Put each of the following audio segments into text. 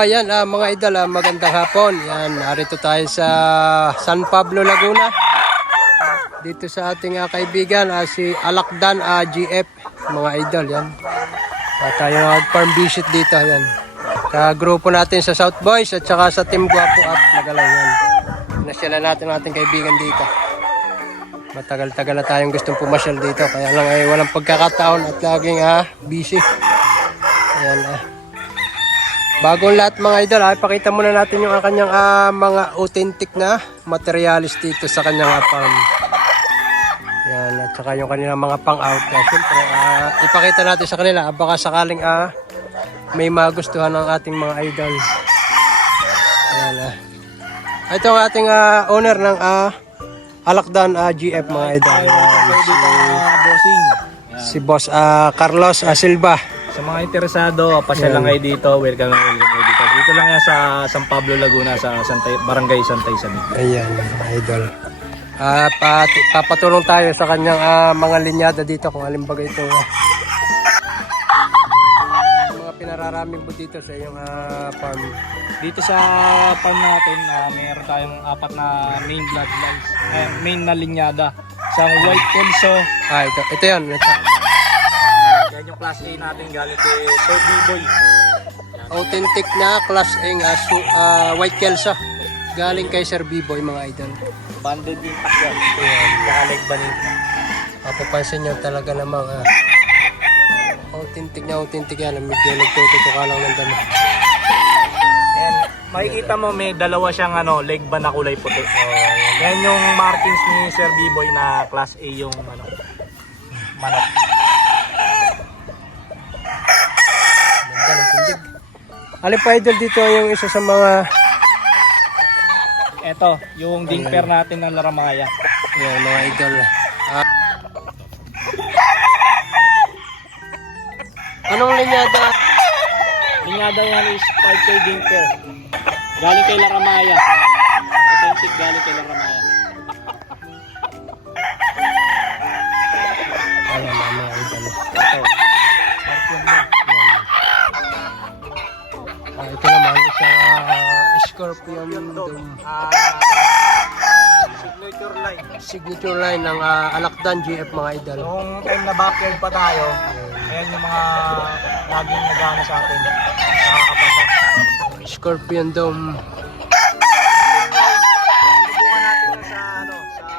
Oh, yan mga idol, magandang hapon. Yan, narito tayo sa San Pablo, Laguna. Dito sa ating kaibigan, si Alakdan GF, mga idol. Yan. Tayo mag-farm visit dito. Yan. Sa grupo natin sa South Boys at saka sa Team Guapo at Magalaw. Yan. Nasyala natin ang ating kaibigan dito. Matagal-tagal na tayong gustong pumasyal dito. Kaya lang ay walang pagkakataon at laging busy. Ayan. Bagong lahat mga idol, ipakita muna natin yung kanyang mga authentic na materialis dito sa kanyang farm. Yan, at saka yung kanilang mga pang-out. Siyempre, ipakita natin sa kanila, baka sakaling may magustuhan ng ating mga idol. Yan, ito ang ating owner ng Alakdan GF mga idol. Si Boss Carlos Silva. Sa mga interesado, pasyal lang kayo dito. Welcome kayo dito. Dito lang yan sa San Pablo, Laguna, sa Barangay Santa Isabel. Ayan, mga idol. Papatulong tayo sa kanyang mga linyada dito kung alimbaga ito. Mga pinararaming po dito sa iyong farm. Dito sa farm natin, mayroon tayong 4 na main bloodlines. Main na linyada. Sa White Kelso. Ito yan. Ito. Yan yung class A natin galing kay Sir B-Boy. Authentic na class A White Kelso. Galing kay Sir B-Boy mga idol. Banded impact yan. Ayan. Nakaleg banita. Mapapansin nyo talaga namang authentic yan. Medyo nagtututo ka lang ng damo. And makikita mo may dalawa siyang leg ban na kulay puti. Yan yung markings ni Sir B-Boy na class A yung manok. Ganda ng tindig. Alin pa idol dito yung isa sa mga Ito, yung dimper natin ng Laramaya. yan, mga idol. Anong linyada? Linyada yan is 5K dimper. Galing kay Laramaya. Authentic galing kay Laramaya. Ayan mga idol. Ito. Scorpion mo. Ito naman isang Scorpion Dome. Signature line ng Alakdan GF mga idol. Noong time na backyard pa tayo, ayan yung mga laging nagana sa atin. Nakakapasa. Scorpion Dome. Subukan natin yan sa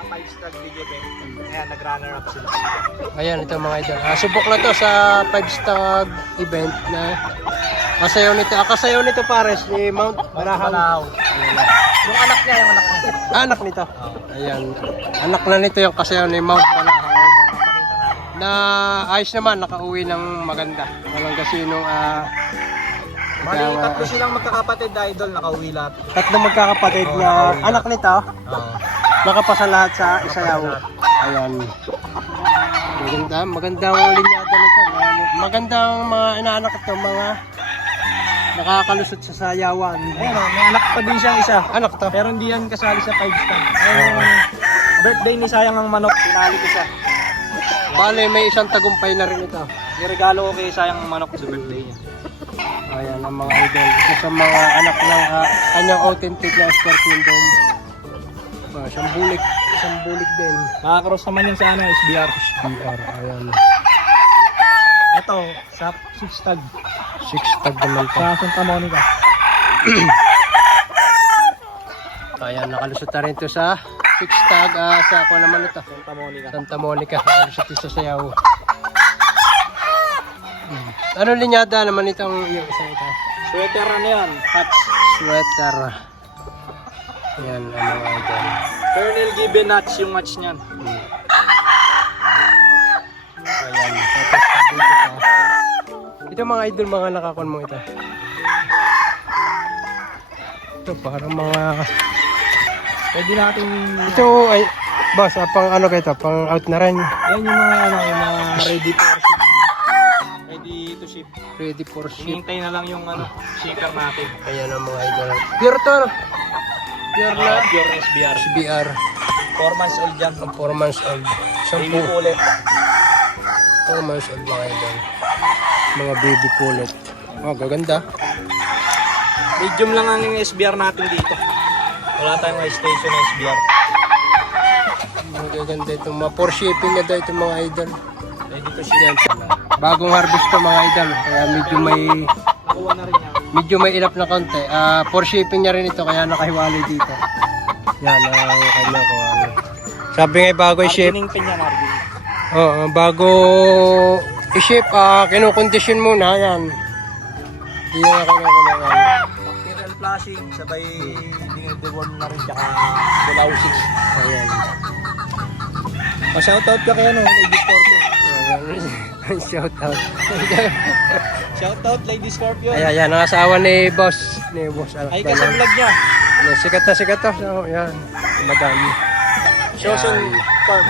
5-star video event. Ayan, nag-runner up sila. Ayan ito mga idol. Subok na to sa 5-star event na kasayaw nito pares ni Mount Balahaw. Yung anak niya, Anak nito. Ayan. Anak na nito yung kasayaw ni Mount Balahaw. Na ayos naman, nakauwi ng maganda. Walang kasinong Bali, tatlo silang magkakapatid na idol, nakauwi lahat. tatlong magkakapatid na anak nito. Nakapasa lahat sa isayaw. Ayan. Magandang linyada nito. Magandang mga inaanak ito, mga nakakalusot sa sayawan. Ayun, may anak pa din siyang isa. Anak to. Pero hindi yan kasali sa 5-star. Ayun, birthday ni Sayang ang manok, pinali ko siya. Bale, may isang tagumpay na rin ito. Iregalo ko kay Sayang ang manok sa birthday niya. Ayan ang mga idol. Isa sa mga anak ng kanyang authentic na Scorpion Dome. Isang bulik din. Nakakross naman yan sa SBR. BR, ayan. Ito, sa 6-tag. 6-tag naman to. Sa Santa Monica. Ayan, nakalusot na rin ito sa 6-tag. Sa ako naman ito. Santa Monica. Santa Monica. Nakalusot ito sa sayaw. Ano linyada naman itong yung isa ito? Sweater ano yan? Hats. Sweater. Ayan, ano nga idol. Colonel Given Hats yung match niyan. Ayan, tapos dito pa. Ito mga idol, mga nakakon mo ito. Ito parang mga Pwede natin... ito ay boss, pang ano kayo ito? Pang out na rin. Yan yung mga yung mga ready for ship. Ready to ship. Ready for ship. Hintay na lang yung shaker natin. Ayan ang mga idol. Pure to. Pure na. Pure SBR. SBR. 4 months old dyan. 4 months old. Baby pullet. 4 months old mga idol. Mga baby pullet. Oh, gaganda. Medium lang ang SBR natin dito. Wala tayong station na SBR. Magaganda itong mga for shipping na daw itong mga idol. Ready to ship. Yan. Bagong harvest to mga idol. Kaya Nakuha na rin yan. medyo may ilap na konti. For shipping niya rin ito kaya nakahiwalay dito. Yan ang kanya ko. Sabi nga bago i-ship. Margining pin niya, margining. Oo, bago i-ship, kinukondisyon muna. Yan. Hindi na kinukulangan. Bacterial flushing, sabay dinidewon na rin tsaka bulawsing. Ayan. Pa-shoutout ka kaya no, Lady Scorpio. Ayan. Shout out. Shoutout Lady Scorpio. Ayan, yan ang asawa ni Boss. Ni Boss Alak. Ay ka sa vlog niya. Sikat na sikat to. So, yan. Madami. Shosun Farm.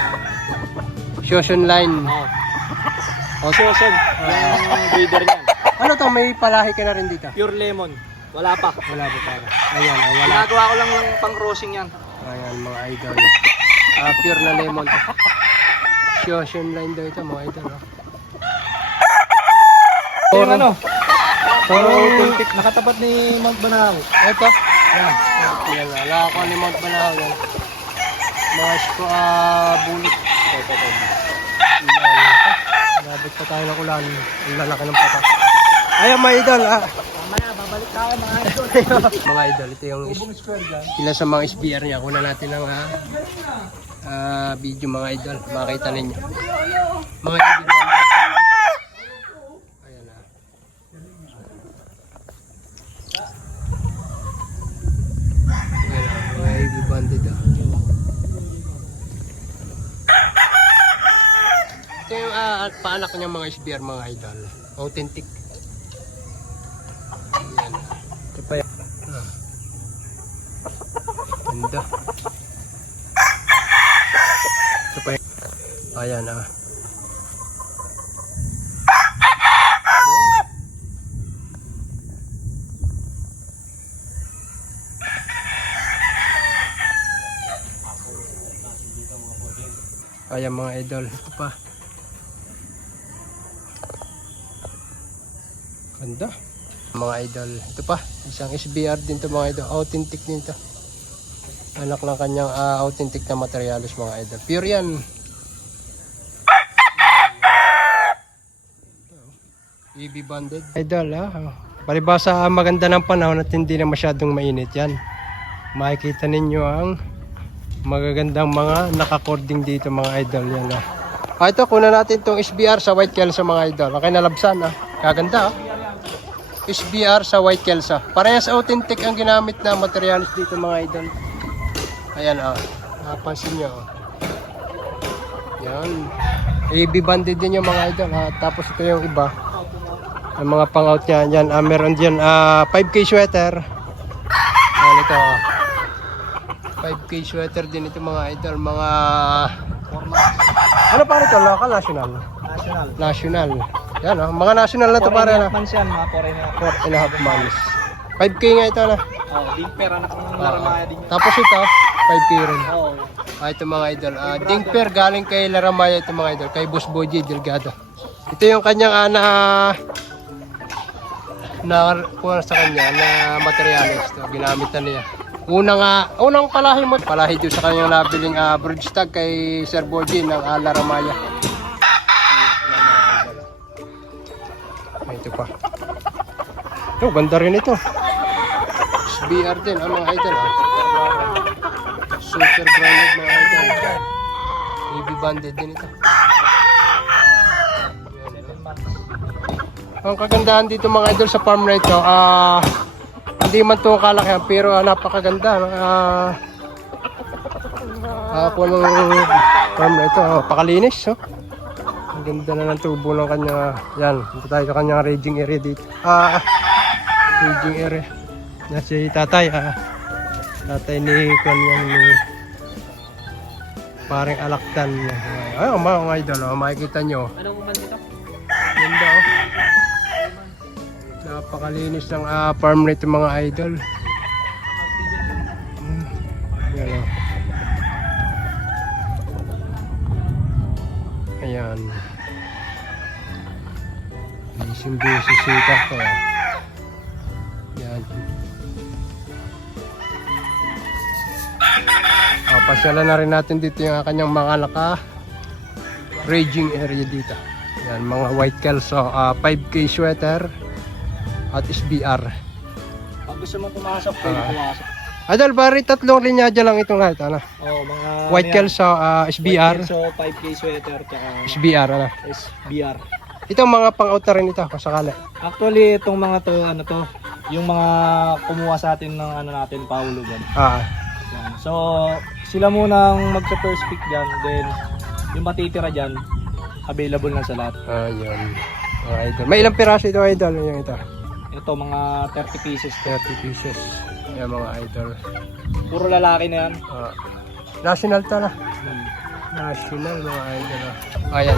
Shosun line. Oh. Shosun, yung breeder niyan. Ano to? May palahi ka na rin dito? Pure lemon. Wala pa. Wala ba para? Ayan, wala. Ginagawa ko lang ng pang-crossing yan. Ayan, mga idol. Pure na lemon to. Shosun line daw ito, mga idol. Yung ano? Puro authentic. Nakatapat ni Mount Banahaw. Ito. Yan. Yan, wala ako ni Mount Banahaw. Yan. Mga bulit. Ito. Labot pa tayo ng ulan. Ang lalaki ng patas. Ayan, mga idol. Mamaya, babalik tayo mga idol. Mga idol, ito yung ilan sa mga SBR niya. Kuna natin ang video mga idol. Makita ninyo. Mga idol. Ayan na. Ayan na, mga idol banded Ito yung paanak niya mga SBR mga idol. Authentic. Ayan. Ito pa yan. Ganda. Ito pa yan. Ayan Ayan mga idol. Ito pa. Ganda. Mga idol. Ito pa. Isang SBR din to mga idol. Authentic din to. Anak ng kanyang authentic na materials mga idol. Pure yan. EB bonded. Idol palibasa maganda ng panahon at hindi na masyadong mainit yan. Makikita ninyo ang magagandang mga nakakording dito mga idol yan ito kunan natin itong SBR sa White Kelsa mga idol. Okay na labsan kaganda SBR sa White Kelsa. Parehas authentic ang ginamit na materials dito mga idol. Ayan napansin nyo yan. AB banded din yung mga idol tapos ito yung iba ang mga pang out nya yan. Meron dyan 5K sweater. Yan ito 5K sweater din ito mga idol. Mga ano pa ito? Local, national? National. Yan mga national na ito pare 4.5 months yan, mga 4.5 months. 5K nga ito Dingper, anak ng Laramaya din. Tapos ito 5K rin. Ito mga idol. Dingper galing kay Laramaya ito mga idol. Kay Boss Boji Delgado. Ito yung kanyang kuha sa kanya na materials to. Ginamit na niya. Unang palahi mo. Palahi doon sa kanyang nabiling bridge tag kay Sir Boji ng Laramaya. Ito pa. Ito, ganda rin ito. SBR din mga idol. Super branded mga idol. EB banded din ito. Ang kagandahan dito mga idol sa farm na ito, hindi man ito kalakihan pero napakaganda. Ako ng farm na ito, pakalinis. Ang ganda na ng tubo ng kanya. Yan, dito tayo sa kanyang raging area dito. Raging area. Yan si tatay. Tatay ni Kwanyan ni paring Alakdan. Ay, mga idol, makikita nyo. Anong kuman dito? Ganda napakalinis ng farm nito mga idol. Yan ayan. Busy sita ko. Yan. Pasyalan na rin natin dito yung kanyang mga raging area dito. Yan, mga white kelso, 5K sweater at SBR. Pag gusto mo pumasok, pwede pumasok. Idol, bari tatlong linyadya lang itong lahat. Ano? Oh, mga White kelso, SBR, So 5K sweater tsaka SBR. Ano? SBR. Itong mga pang-out na rin ito, kasakali. Actually, itong mga to, ano to, yung mga kumuha sa atin ng ano natin, pahulugan. Yan. So, sila munang magsa-first pick dyan, then yung matitira dyan, available na sa lahat. Yun. Mga idol. May ilang piraso ito, idol? Yung ito. Ito, mga 30 pieces. 30 pieces. Yan, mga idol. Puro lalaki na yan. National to na. National, mga idol. Ayan.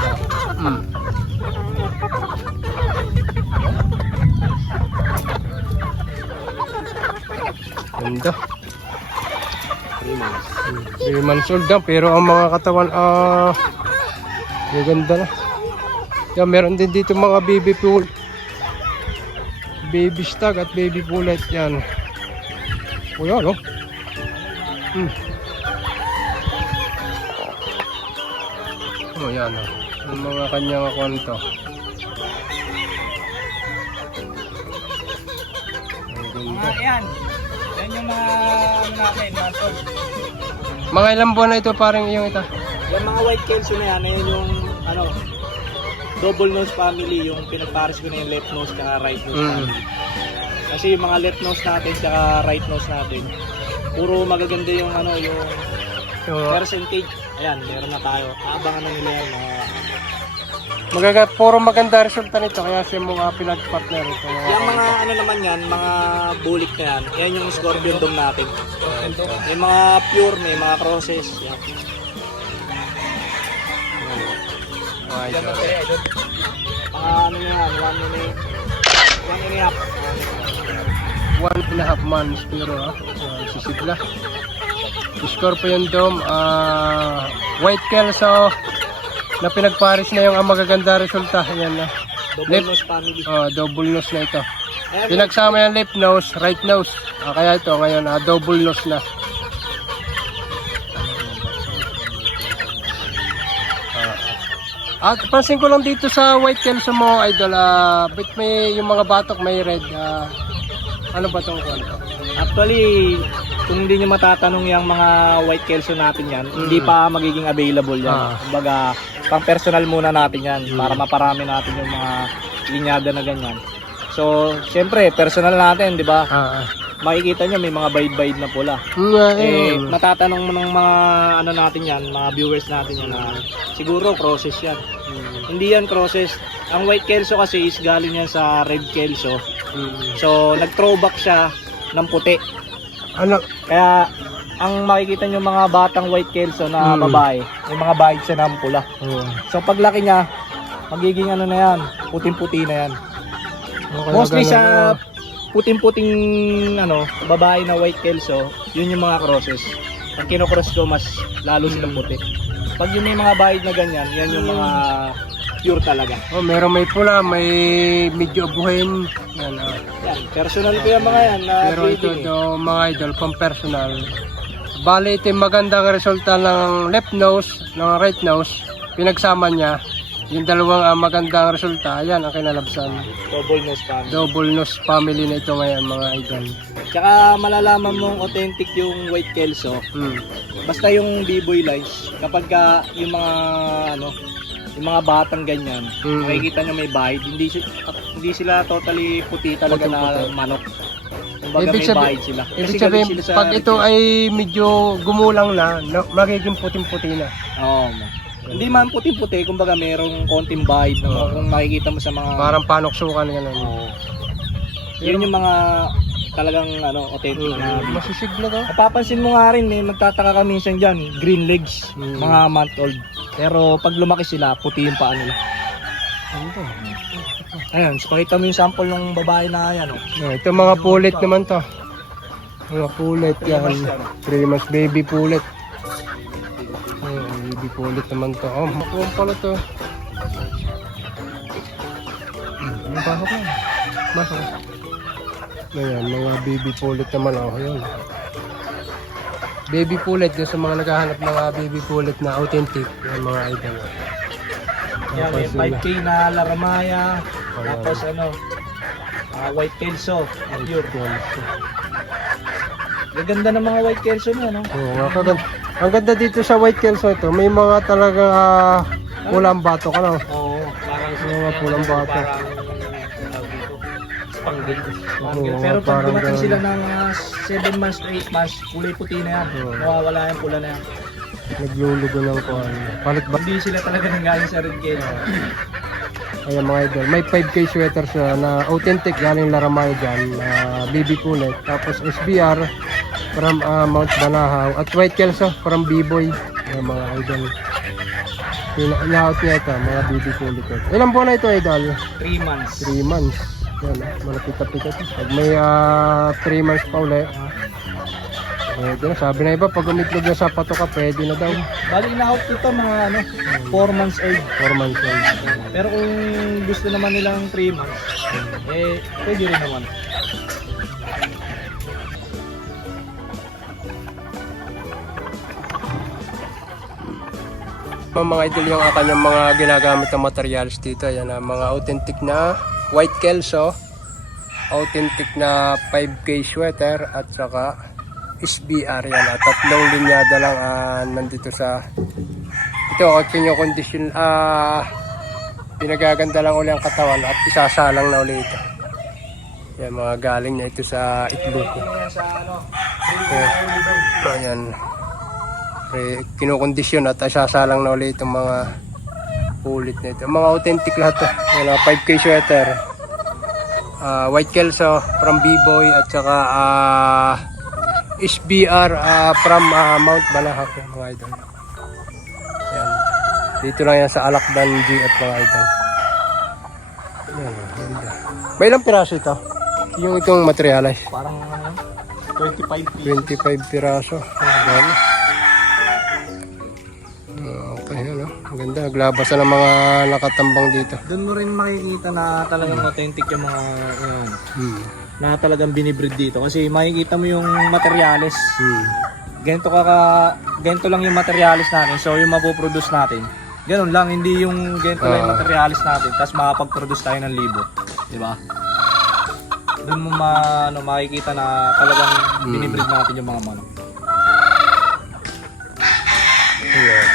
Ganda. 3 months old na, pero ang mga katawan ganda na. Yan, meron din dito mga baby pool, baby stag at baby pullet. Yan. O yan, no? O yan, no? Yung mga kanyang kwento. Yan. Yan yung mga ano natin, mantod. Mga ilang buwan na ito, parang yung ito? Yung mga white kelso na yan, yan yung ano, double nose family, yung pinagpares ko na yung left nose at right nose family. Kasi yung mga left nose natin at right nose natin, puro magaganda yung ano, yung percentage. Ayan, meron na tayo. Aabangan na nila yan. Puro maganda resulta nito, kaya siya mga pinag-partner ito. Yung mga ano naman yan, mga bulik na yan, yan yung scorpion dome natin. Yung mga pure, may mga crosses. Yan. Ano na yan, 1.5 months pero sisigla. Scorpion Dome, white kelso na pinagparis na yung magaganda resulta. Yan na. double nose family. Double nose na ito. Pinagsama yung left nose, right nose. Kaya ito ngayon double nose na. At pansin ko lang dito sa white kelso mo, idol, but may yung mga batok may red. Ano ba itong kwento? Actually, kung hindi nyo matatanong yung mga white kelso natin yan, hindi pa magiging available yan. Kumbaga, pang personal muna natin yan para maparami natin yung mga linyada na ganyan. So, syempre, personal natin, di ba? Makikita nyo may mga bide-bide na pula. Matatanong mo ng mga ano natin yan, mga viewers natin yan na siguro crosses yan. Hindi yan crosses. Ang white kelso kasi is galing yan sa red kelso. So, nag-throwback siya ng puti. Kaya, ang makikita nyo mga batang white kelso na babae, may mga bahid siya ng pula. So, paglaki niya, magiging ano na yan, puting-puti na yan. Mostly sa puting-puting ano, babae na white kelso, yun yung mga crosses. Pag kinocross ko, mas lalo silang puti. Pag yung may mga bahid na ganyan, yan yung mga pure talaga. Meron may pula, may medyo buhin. Yan, yan, personal ko yung mga yan na pero ito mga idol, pang personal. Bali ito yung magandang resulta ng left nose, ng right nose. Pinagsama niya. Yung dalawang magandang resulta, ayan ang kinalabsan. Double nose family. Double nose family na ito ngayon mga idol. Tsaka malalaman mong authentic yung white kelso. Basta yung b-boy lines, kapag yung mga ano, yung mga batang ganyan, makikita nyo may bahid, hindi sila totally puti talaga na manok. Kumbaga may bahid sila. Ibig sabihin, pag ito ay medyo gumulang na, magiging puting-puti na. Oo. Hindi man puti-puti, kumbaga merong konting bahid na kung makikita mo sa mga parang panoksukan gano'n. Yun yung mga talagang ano, authentic na masisigla to. Napapansin mo nga rin, magtataka ka minsan dyan, green legs, mga month old. Pero pag lumaki sila, puti yung paa nila. Ayan, so pakita mo yung sample ng babae na yan. Ito mga pullet naman to. Mga pullet yan. 3 months baby pullet. Baby pullet naman to. Makuha pala to. Pasok na. Pasok. Ayan, mga baby pullet naman. Ayan. baby pullet, yung sa mga naghahanap ng baby pullet na authentic, yung mga idol. Yan, may Tapos 5K na Laramaya. Ayan. Tapos ano, White Kelso. Pure. Gaganda ng mga White Kelso na, no? Oo, ang ganda dito sa White Kelso ito, may mga talaga pulang bato ka na. Oo, parang Mga pulang bata. Spangled. Oo, Pero pag parang dumating ganun. sila ng 7 months to 8 months, kulay puti na yan. Oo. Nawawala yung pula na yan. Naglulugo ng kuhan. Palit ba? Hindi sila talaga nanggaling sa Red Kelso. Ayan mga idol, may 5K sweater siya na authentic galing Laramay dyan, na baby pullet. Tapos SBR from Mount Banahaw at White Kelso from B-Boy. Ayan mga idol. Pina-out niya ito, mga baby pullet ito. Ilang buwan na ito idol? 3 months. 3 months. Yan, malapit-lapit ito. Pag may 3 months pa ulit, pwede na. Sabi na iba, pag umitlog na sa pato ka, pwede na daw. Bali na-out ito mga 4 months old. 4 months old. Pero kung gusto naman nilang 3 months, pwede rin naman. Mga idol, yung kanyang mga ginagamit na materials dito, yan mga authentic na White Kelso, authentic na 5K sweater, at saka SBR yan. Tatlong linyada lang nandito sa ito. Pinyo-condition, pinagaganda lang uli ang katawan at isasalang na uli ito. Yan, mga galing na ito sa itlog. Yan sa Ayan, kinokondisyon at isasalang na ulit itong mga ulit na ito. Mga authentic lahat to. Yan, 5K sweater, White Kelso from B-Boy, at saka SBR from Mount Banahaw, mga idol. Yan. Dito lang yan sa Alakdan GF, mga idol. Yan, ganda. May ilang piraso ito? Yung itong materials. parang 25 feet. 25 piraso. Ayan. Okay, ano? Ang ganda. Naglabasan ng mga nakatambang dito. Doon mo rin makikita na talagang authentic yung mga na talagang binibreed dito. Kasi makikita mo yung materials. Ganito lang yung materials natin. So yung mapoproduce natin, ganun lang, hindi yung ganito lang yung materials natin. Tapos makapag-produce tayo ng libo. Di ba? Doon mo makikita na talagang binibreed natin yung mga manok. Ayan.